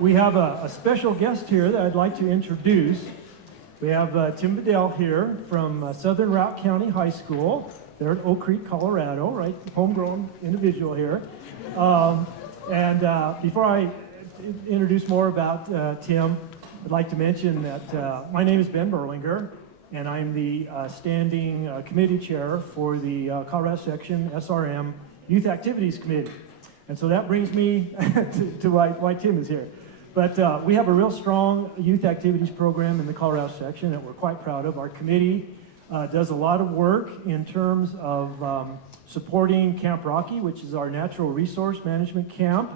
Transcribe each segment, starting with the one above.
We have a special guest here that I'd like to introduce. We have Tim Bedell here from Southern Routt County High School. They're at Oak Creek, Colorado, right? Homegrown individual here. Before I introduce more about Tim, I'd like to mention that my name is Ben Berlinger, and I'm the standing committee chair for the Colorado Section SRM Youth Activities Committee. And so that brings me to why Tim is here. But we have a real strong youth activities program in the Colorado Section that we're quite proud of. Our committee does a lot of work in terms of supporting Camp Rocky, which is our natural resource management camp,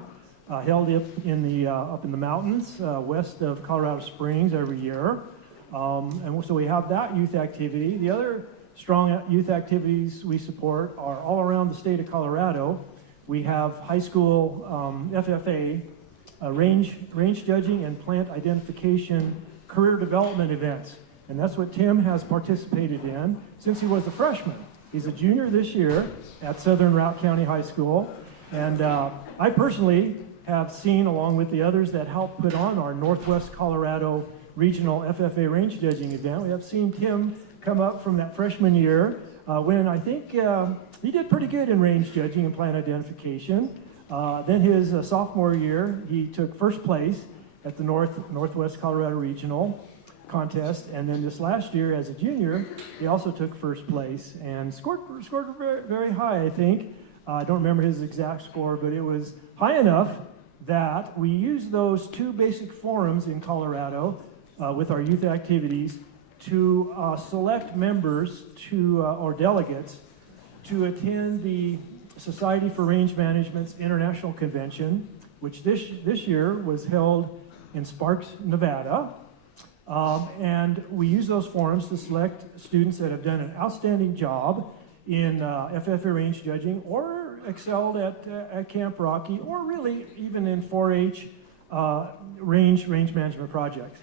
held up in the mountains west of Colorado Springs every year. And so we have that youth activity. The other strong youth activities we support are all around the state of Colorado. We have high school FFA, range judging and plant identification career development events. And that's what Tim has participated in since he was a freshman. He's a junior this year at Southern Routt County High School. And I personally have seen, along with the others that helped put on our Northwest Colorado Regional FFA range judging event, we have seen Tim come up from that freshman year when I think he did pretty good in range judging and plant identification. Then his sophomore year, he took first place at the Northwest Colorado Regional contest, and then this last year as a junior, he also took first place and scored very, very high, I think. I don't remember his exact score, but it was high enough that we used those two basic forums in Colorado with our youth activities to select members or delegates to attend the Society for Range Management's International Convention, which this year was held in Sparks, Nevada. And we use those forums to select students that have done an outstanding job in FFA range judging or excelled at Camp Rocky or really even in 4-H range management projects.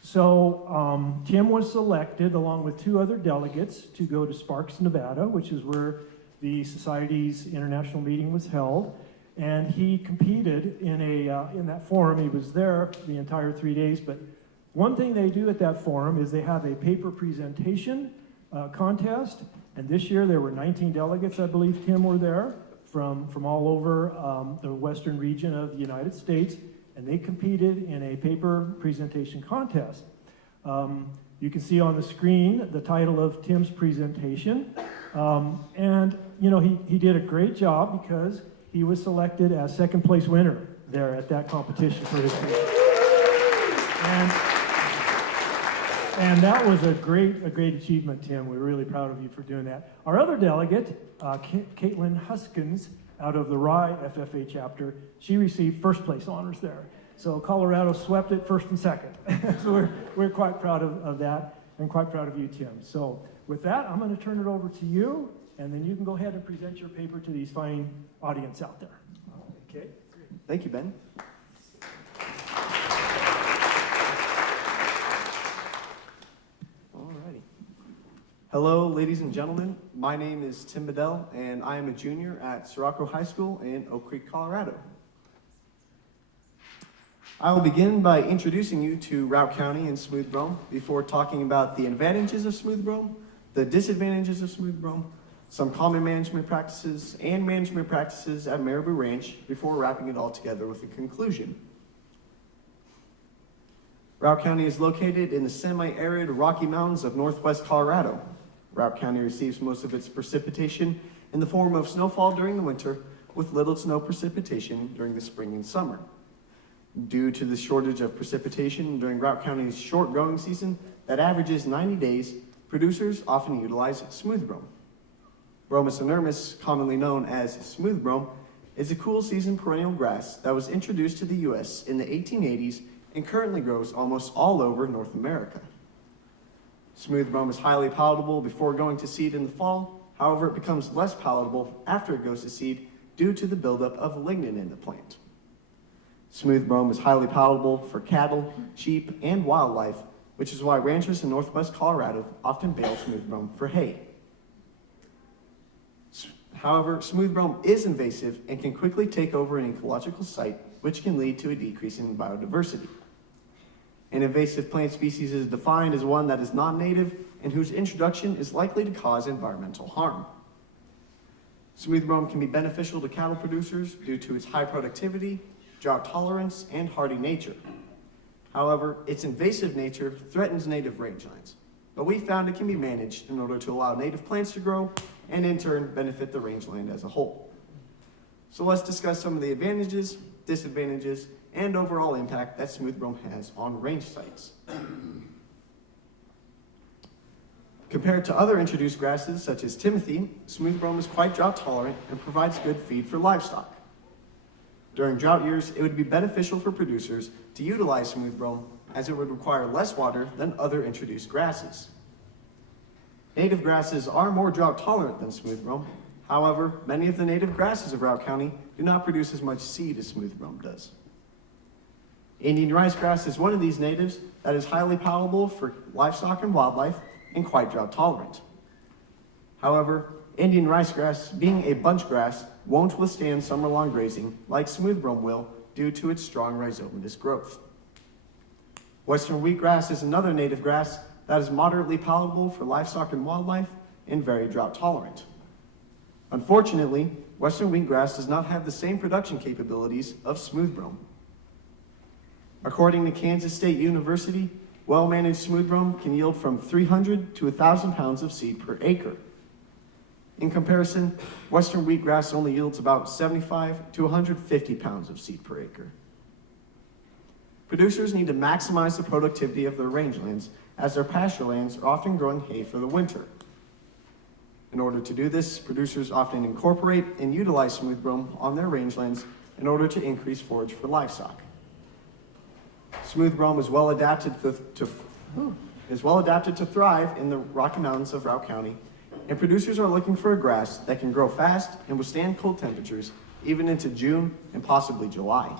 So Tim was selected along with two other delegates to go to Sparks, Nevada, which is where the Society's international meeting was held, and he competed in that forum. He was there the entire 3 days, but one thing they do at that forum is they have a paper presentation contest, and this year there were 19 delegates, I believe, Tim, were there from all over the western region of the United States, and they competed in a paper presentation contest. You can see on the screen the title of Tim's presentation. And you know, he did a great job because he was selected as second place winner there at that competition for his team. And that was a great achievement, Tim. We're really proud of you for doing that. Our other delegate, Caitlin Huskins, out of the Rye FFA chapter, she received first place honors there. So Colorado swept it first and second. So we're quite proud of that and quite proud of you, Tim. So with that, I'm going to turn it over to you, and then you can go ahead and present your paper to these fine audience out there. Okay. Thank you, Ben. Alrighty. Hello, ladies and gentlemen. My name is Tim Bedell, and I am a junior at Sirocco High School in Oak Creek, Colorado. I will begin by introducing you to Routt County and Smooth Brome before talking about the advantages of Smooth Brome, the disadvantages of Smooth Brome, some common management practices, and management practices at Marabou Ranch before wrapping it all together with a conclusion. Routt County is located in the semi-arid Rocky Mountains of northwest Colorado. Routt County receives most of its precipitation in the form of snowfall during the winter, with little to no precipitation during the spring and summer. Due to the shortage of precipitation during Routt County's short growing season that averages 90 days, producers often utilize smooth brome. Bromus inermis, commonly known as smooth brome, is a cool season perennial grass that was introduced to the U.S. in the 1880s and currently grows almost all over North America. Smooth brome is highly palatable before going to seed in the fall. However, it becomes less palatable after it goes to seed due to the buildup of lignin in the plant. Smooth brome is highly palatable for cattle, sheep, and wildlife, which is why ranchers in northwest Colorado often bale smooth brome for hay. However, smooth brome is invasive and can quickly take over an ecological site which can lead to a decrease in biodiversity. An invasive plant species is defined as one that is non-native and whose introduction is likely to cause environmental harm. Smooth brome can be beneficial to cattle producers due to its high productivity, drought tolerance, and hardy nature. However, its invasive nature threatens native rangelines, but we found it can be managed in order to allow native plants to grow and in turn benefit the rangeland as a whole. So let's discuss some of the advantages, disadvantages, and overall impact that smooth brome has on range sites. Compared to other introduced grasses such as timothy, smooth brome is quite drought tolerant and provides good feed for livestock. During drought years, it would be beneficial for producers to utilize smooth brome as it would require less water than other introduced grasses. Native grasses are more drought tolerant than smooth brome. However, many of the native grasses of Routt County do not produce as much seed as smooth brome does. Indian ricegrass is one of these natives that is highly palatable for livestock and wildlife and quite drought tolerant. However, Indian ricegrass, being a bunch grass, won't withstand summer-long grazing like smooth brome will due to its strong rhizomatous growth. Western wheatgrass is another native grass that is moderately palatable for livestock and wildlife and very drought tolerant. Unfortunately, western wheatgrass does not have the same production capabilities of smooth brome. According to Kansas State University, well-managed smooth brome can yield from 300 to 1,000 pounds of seed per acre. In comparison, western wheatgrass only yields about 75 to 150 pounds of seed per acre. Producers need to maximize the productivity of their rangelands as their pasture lands are often growing hay for the winter. In order to do this, producers often incorporate and utilize smooth brome on their rangelands in order to increase forage for livestock. Smooth brome is well adapted to thrive in the Rocky Mountains of Routt County, and producers are looking for a grass that can grow fast and withstand cold temperatures even into June and possibly July.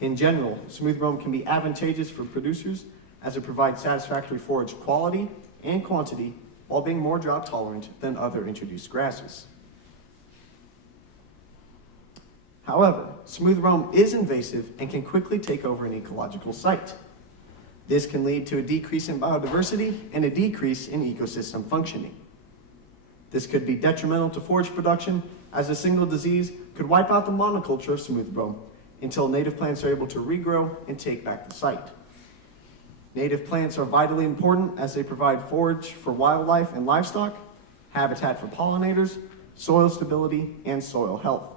In general, smooth brome can be advantageous for producers as it provides satisfactory forage quality and quantity while being more drought tolerant than other introduced grasses. However, smooth brome is invasive and can quickly take over an ecological site. This can lead to a decrease in biodiversity and a decrease in ecosystem functioning. This could be detrimental to forage production, as a single disease could wipe out the monoculture of smooth brome until native plants are able to regrow and take back the site. Native plants are vitally important as they provide forage for wildlife and livestock, habitat for pollinators, soil stability, and soil health.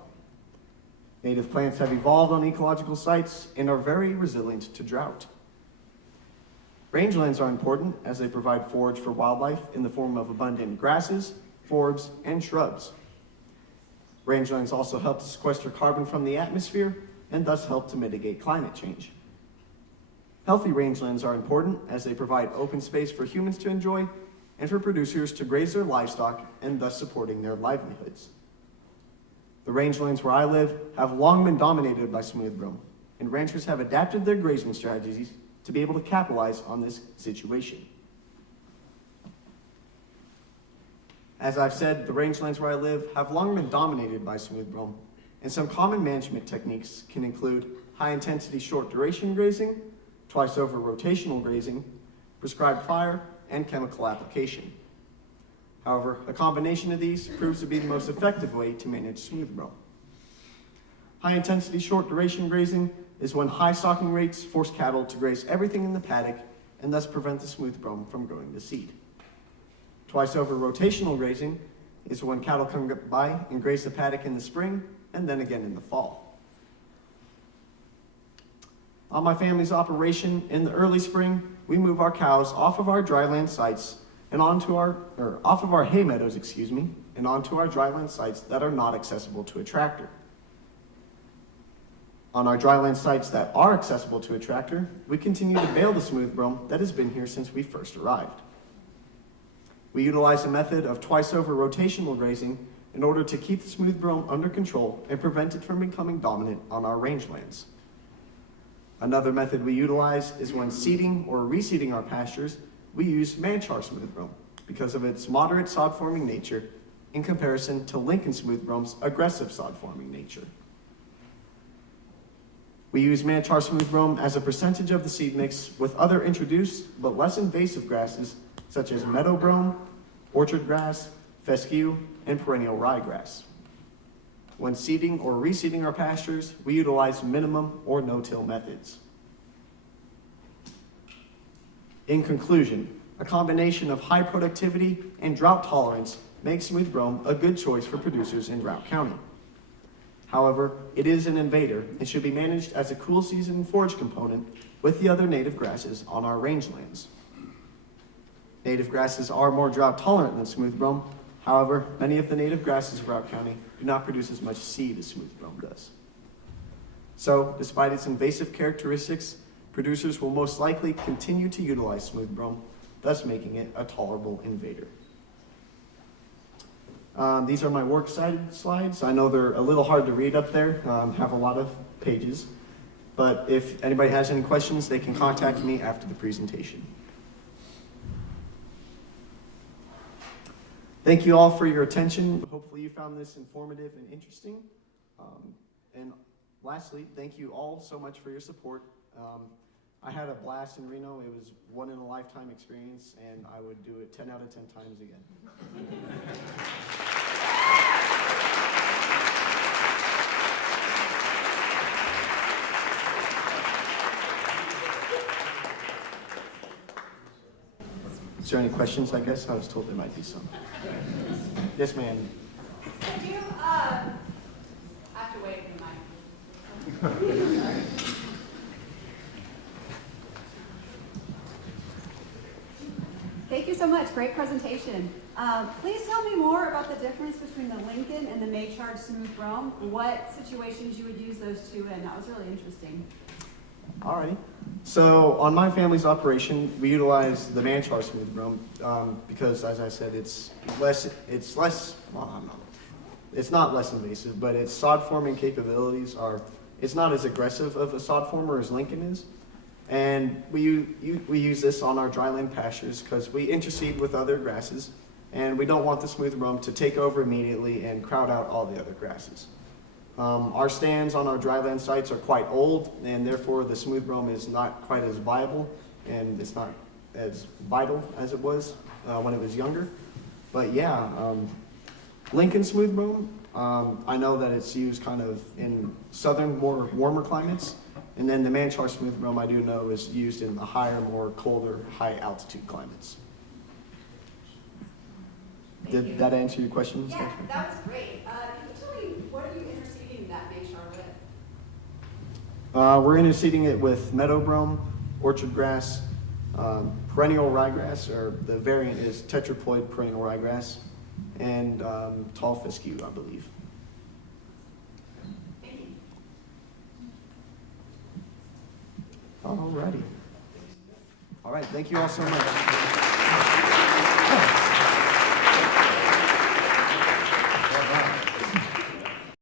Native plants have evolved on ecological sites and are very resilient to drought. Rangelands are important as they provide forage for wildlife in the form of abundant grasses, forbs, and shrubs. Rangelands also help to sequester carbon from the atmosphere and thus help to mitigate climate change. Healthy rangelands are important as they provide open space for humans to enjoy and for producers to graze their livestock and thus supporting their livelihoods. The rangelands where I live have long been dominated by smooth brome, and ranchers have adapted their grazing strategies to be able to capitalize on this situation. As I've said, the rangelands where I live have long been dominated by smooth brome, and some common management techniques can include high-intensity short-duration grazing, twice-over rotational grazing, prescribed fire, and chemical application. However, a combination of these proves to be the most effective way to manage smooth brome. High-intensity short-duration grazing is when high stocking rates force cattle to graze everything in the paddock and thus prevent the smooth brome from growing to seed. Twice-over rotational grazing is when cattle come by and graze the paddock in the spring and then again in the fall. On my family's operation in the early spring, we move our cows off of our dryland sites and off of our hay meadows, and onto our dryland sites that are not accessible to a tractor. On our dryland sites that are accessible to a tractor, we continue to bale the smooth brome that has been here since we first arrived. We utilize a method of twice-over rotational grazing in order to keep the smooth brome under control and prevent it from becoming dominant on our rangelands. Another method we utilize is when seeding or reseeding our pastures, we use Manchar smooth brome because of its moderate sod-forming nature in comparison to Lincoln smooth brome's aggressive sod-forming nature. We use Manchar smooth brome as a percentage of the seed mix with other introduced but less invasive grasses such as meadow brome, orchard grass, fescue, and perennial ryegrass. When seeding or reseeding our pastures, we utilize minimum or no-till methods. In conclusion, a combination of high productivity and drought tolerance makes smooth brome a good choice for producers in Drought County. However, it is an invader and should be managed as a cool season forage component with the other native grasses on our rangelands. Native grasses are more drought tolerant than smooth brome. However, many of the native grasses of Routt County do not produce as much seed as smooth brome does. So, despite its invasive characteristics, producers will most likely continue to utilize smooth brome, thus making it a tolerable invader. These are my works cited slides. I know they're a little hard to read up there, have a lot of pages, but if anybody has any questions, they can contact me after the presentation. Thank you all for your attention. Hopefully you found this informative and interesting. And lastly, thank you all so much for your support. I had a blast in Reno. It was one in a lifetime experience, and I would do it 10 out of 10 times again. Is there any questions, I guess? I was told there might be some. Yes, ma'am. Could you, I have to wait for the mic. Thank you so much. Great presentation. Please tell me more about the difference between the Lincoln and the Maychard Smooth Brome. What situations you would use those two in? That was really interesting. Alrighty. So on my family's operation, we utilize the Manchar smooth brome because, as I said, it's not less invasive, but its sod forming capabilities it's not as aggressive of a sod former as Lincoln is. And we use this on our dryland pastures because we interseed with other grasses, and we don't want the smooth brome to take over immediately and crowd out all the other grasses. Our stands on our dryland sites are quite old, and therefore the smooth brome is not quite as viable, and it's not as vital as it was when it was younger. But yeah, Lincoln smooth brome, I know that it's used kind of in southern, more warmer climates, and then the Manchar smooth brome I do know is used in the higher, more colder, high altitude climates. Did that answer your question? Yeah, that was great. Can you tell me, what are you interseeding that Maychar with? We're interseeding it with meadow brome, orchard grass, perennial ryegrass, or the variant is tetraploid perennial ryegrass, and tall fescue, I believe. Thank you. Alrighty. All right, thank you all so much.